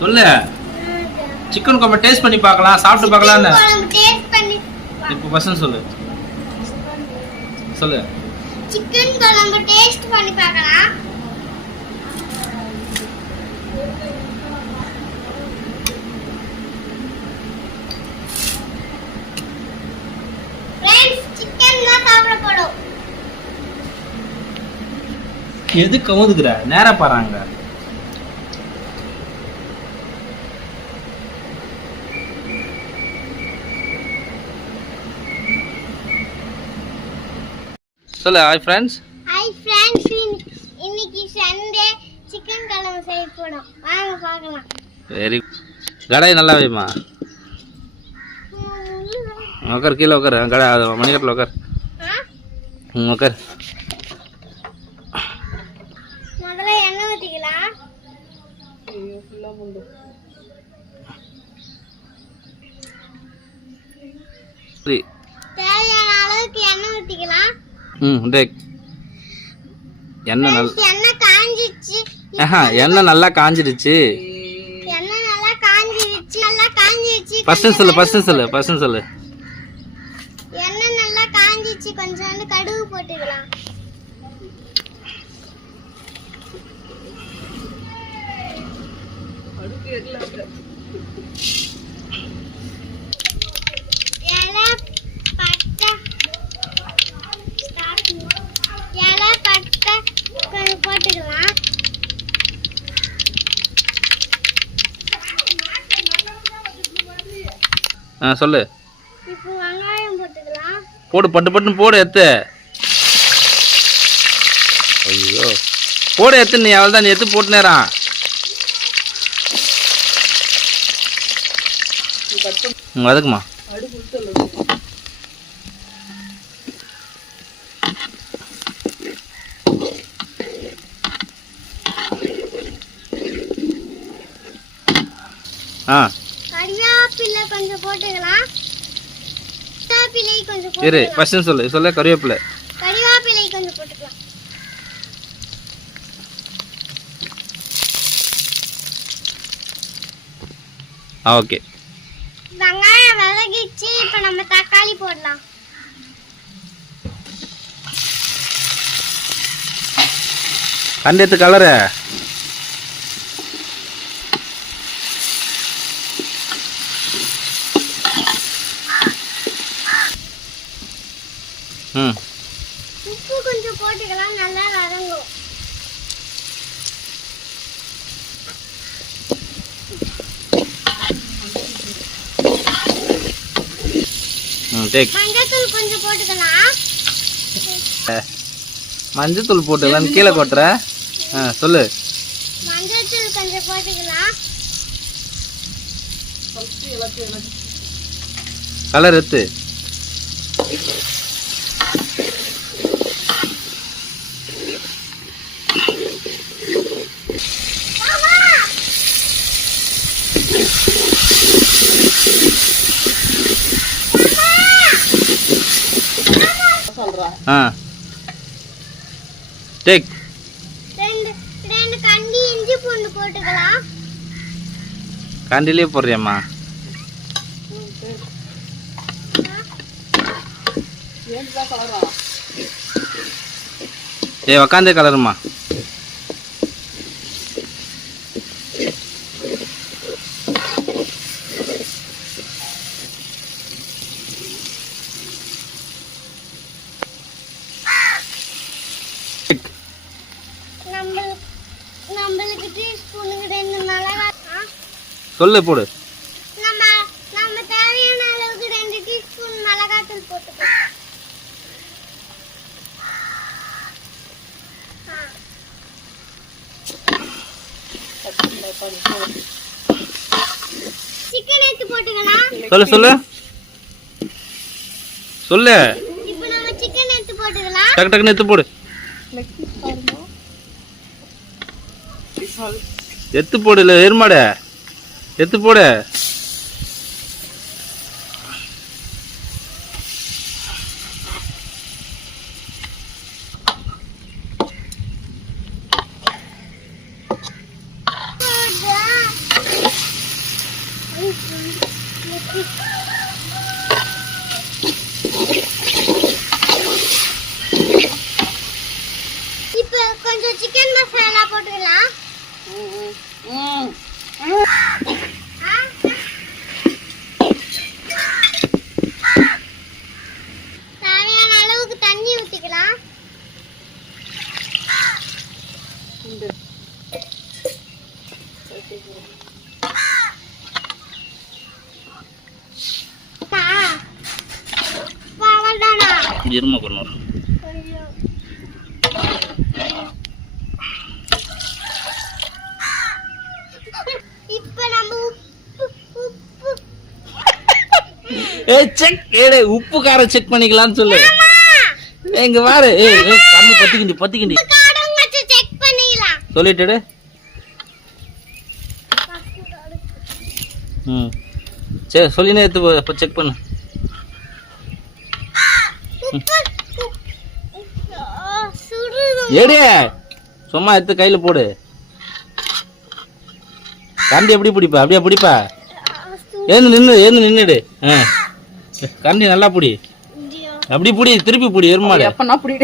சொல்லு. சிக்கன் குழம்பு டேஸ்ட் பண்ணி பார்க்கலாம், சாப்பிட்டு பார்க்கலாம்னு. இப்போ பசங்க சொல்லு. சொல்லு. சிக்கன் குழம்பு டேஸ்ட் பண்ணி பார்க்கலாம். ஃப்ரெண்ட்ஸ், சிக்கன் தான் சாப்பிட போறோம். எது கவுதுக்குற? நேரா பாறாங்க. சொல்லு. Hi friends. ஹாய் ஃப்ரெண்ட்ஸ், இன்னைக்கு சண்டே சிக்கன் குழம்பு செய்ய போறோம். வாங்க பார்க்கலாம். வெரி கடாய் நல்லா வைமா. உட்கார், கீழே உட்கார். கடை மணிக்கட்டில் உட்கார். உட்கார். முதல்ல எண்ணெய் ஊற்றிக்கலாம். சரி, தேவையான அளவுக்கு எண்ணெய் ஊற்றிக்கலாம். எண்ணெய் எண்ணெய் காஞ்சிடுச்சு. எண்ணெய் நல்லா காஞ்சிடுச்சு. எண்ணெய் நல்லா காஞ்சிடுச்சு. ஃபர்ஸ்ட் சொல்லு. எண்ணெய் நல்லா காஞ்சிடுச்சு. கொஞ்சோண்டு கடுகு போட்டுக்கலாம். போட்டுக்கலாம். சொல்லு. இப்போ வெங்காயம் போட்டுக்கலாம். போடு, பட்டு போடு. எத்து. ஐயோ, போடு. எத்து. நீ அவள் தான். நீ எத்து போட்டு நேரம். அதுக்குமா கறிவேப்பிலை கொஞ்சம் போட்டுக்கலாம். கறிவேப்பிலை கொஞ்சம் இரு. போட்டுக்கலாம். ஃபர்ஸ்ட் சொல்லு. கறிவேப்பிலை கொஞ்சம் போட்டுக்கலாம். ஓகே. வெங்காயம் வதக்கிச்சு. இப்போ நம்ம தக்காளி போடலாம். கண்டத்து கலரு. உப்பு கொஞ்சம் போட்டுக்கலாம். நல்லா வதங்கும். மஞ்சத்தூள் கொஞ்சம் போட்டுக்கலாம். மஞ்சத்தூள் போட்டுக்கலாம். கீழே கொட்டுற. சொல்லு. மஞ்சத்தூள் கொஞ்சம் போட்டுக்கலாம். கலர் எத்து. டேக். ரெண்டு கண்டி இஞ்சி பூண்டு போட்டுக்கலாம். கண்டிலே போடுறியம்மா. உக்காந்தே கலருமா. நம்மளுக்கு டீஸ்பூனுக்கு 2 மிளகாய். சொல்லு. போடு. நம்ம தேவையான அளவுக்கு 2 டீஸ்பூன் மிளகாய்த்தூள் போட்டுக்கலாம். சிக்கன் எடுத்து போட்டுக்கலாம். சொல்லு. இப்போ நம்ம சிக்கன் எடுத்து போட்டுக்கலாம். டக்கு எடுத்து போடு. எத்து போடு. இல்லை எருமாடு எத்து போடு. இப்போ கொஞ்சம் சிக்கன் மசாலா போட்டுக்கலாம். தேவையான அளவுக்கு தண்ணி ஊத்திக்கலாம். இருமா கொண்டு இப்ப நம்ம உப்பு காரம் செக் பண்ணிக்கலாம்னு சொல்லு. எங்க பாரு கண்ணு பத்திக்கிண்டி செக் பண்ணிக்கலாம் சொல்லிட்டு. சரி சொல்லினே எடுத்து செக் பண்ணு. ஏடே சும்மா எடுத்து கையில போடு. கரண்டி எப்படி பிடிப்பா? அப்படியே பிடிப்பா. நின்னுடு. கரண்டி நல்லா பிடி. அப்படி பிடி, திருப்பி பிடி. எருமாடு எப்ப நான் பிடி